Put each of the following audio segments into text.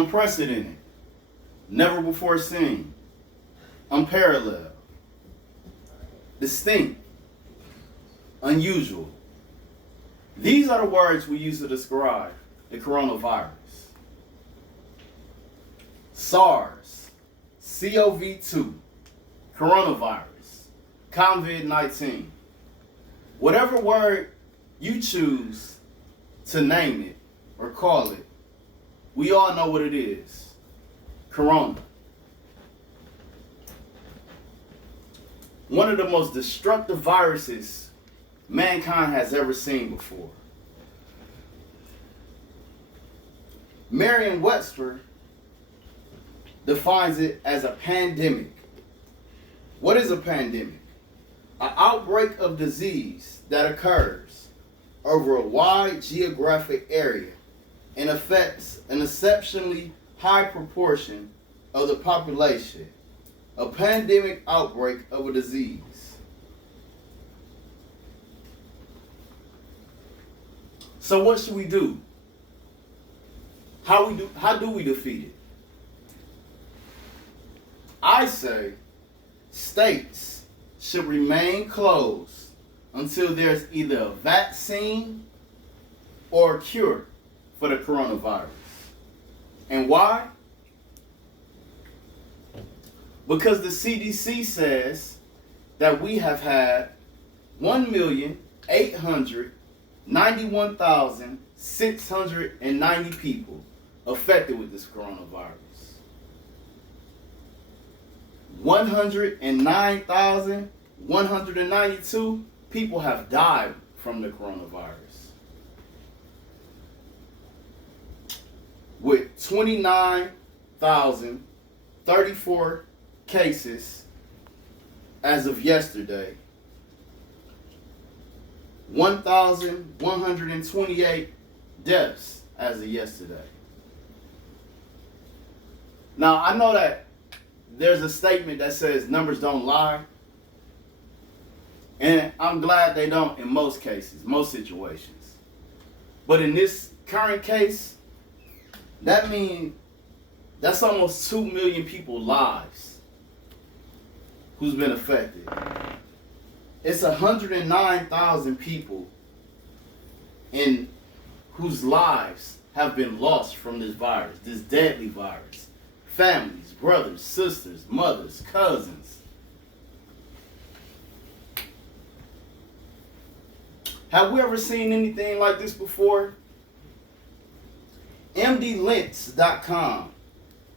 unprecedented, never before seen, unparalleled, distinct, unusual. These are the words we use to describe the coronavirus. SARS, CoV-2, coronavirus, COVID-19. Whatever word you choose to name it or call it, we all know what it is. Corona. One of the most destructive viruses mankind has ever seen before. Merriam-Webster defines it as a pandemic. What is a pandemic? An outbreak of disease that occurs over a wide geographic area and affects an exceptionally high proportion of the population. A pandemic outbreak of a disease. So what should we do? How do we defeat it? I say states should remain closed until there's either a vaccine or a cure for the coronavirus. And why? Because the CDC says that we have had 1,891,690 people affected with this coronavirus. 109,192 people have died from the coronavirus, with 29,034 cases as of yesterday, 1,128 deaths as of yesterday. Now, I know that there's a statement that says numbers don't lie, and I'm glad they don't in most cases, most situations. But in this current case, that means that's almost 2 million people's lives who's been affected. It's 109,000 people in whose lives have been lost from this virus, this deadly virus. Families, brothers, sisters, mothers, cousins. Have we ever seen anything like this before? MDLinks.com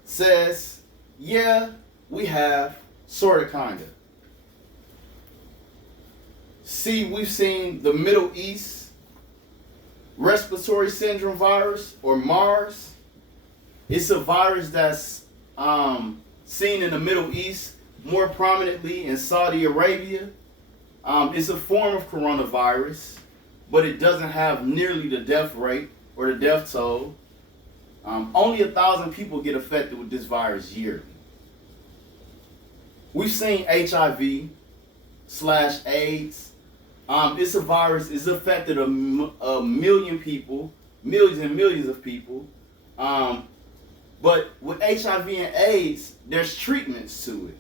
says, yeah, we have, sorta, kinda. See, we've seen the Middle East respiratory syndrome virus, or MERS. It's a virus that's seen in the Middle East, more prominently in Saudi Arabia. It's a form of coronavirus, but it doesn't have nearly the death rate or the death toll. Only 1,000 people get affected with this virus yearly. We've seen HIV/AIDS. It's a virus. It's affected a million people, millions and millions of people. But with HIV and AIDS, there's treatments to it.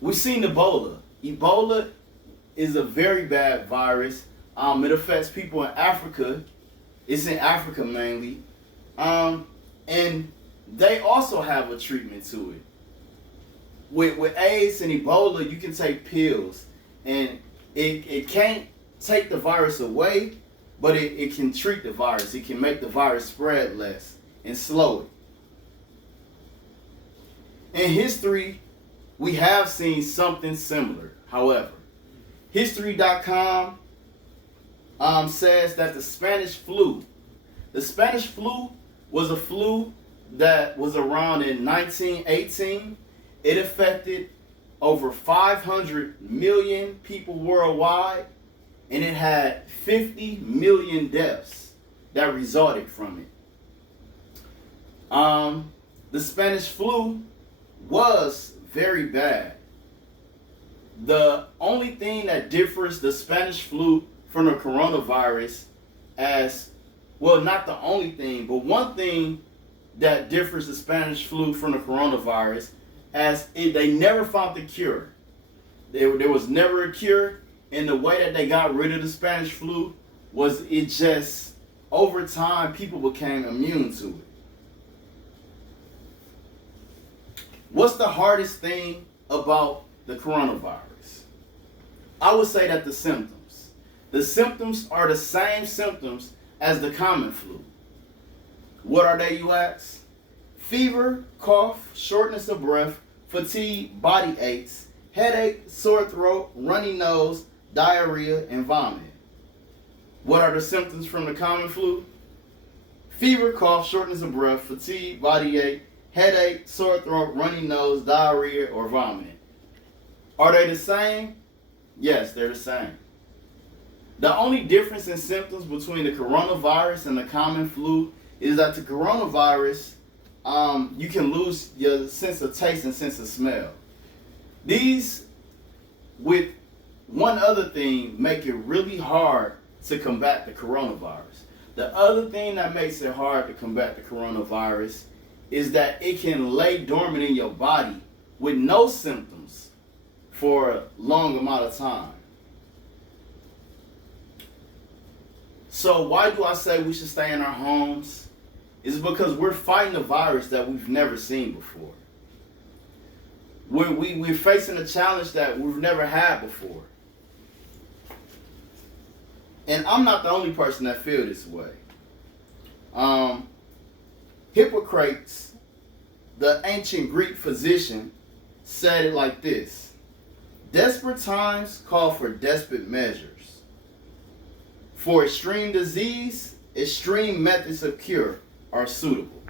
We've seen Ebola. Ebola is a very bad virus. It affects people in Africa. It's in Africa mainly. And they also have a treatment to it. With AIDS and Ebola, you can take pills. And it can't take the virus away, but it can treat the virus. It can make the virus spread less and slow it. In history, we have seen something similar. However, History.com says that the Spanish flu was a flu that was around in 1918. It affected over 500 million people worldwide, and it had 50 million deaths that resulted from it. The Spanish flu was very bad. The only thing that differs the Spanish flu from the coronavirus, as Well, not the only thing, but one thing that differs the Spanish flu from the coronavirus, they never found the cure. There was never a cure, and the way that they got rid of the Spanish flu was it just, over time, people became immune to it. What's the hardest thing about the coronavirus? I would say that the symptoms. The symptoms are the same symptoms as the common flu. What are they, you ask? Fever, cough, shortness of breath, fatigue, body aches, headache, sore throat, runny nose, diarrhea, and vomiting. What are the symptoms from the common flu? Fever, cough, shortness of breath, fatigue, body ache, headache, sore throat, runny nose, diarrhea, or vomiting. Are they the same? Yes, they're the same. The only difference in symptoms between the coronavirus and the common flu is that the coronavirus, you can lose your sense of taste and sense of smell. These, with one other thing, make it really hard to combat the coronavirus. The other thing that makes it hard to combat the coronavirus is that it can lay dormant in your body with no symptoms for a long amount of time. So why do I say we should stay in our homes? It's because we're fighting a virus that we've never seen before. We're facing a challenge that we've never had before. And I'm not the only person that feels this way. Hippocrates, the ancient Greek physician, said it like this: desperate times call for desperate measures. For extreme disease, extreme methods of cure are suitable.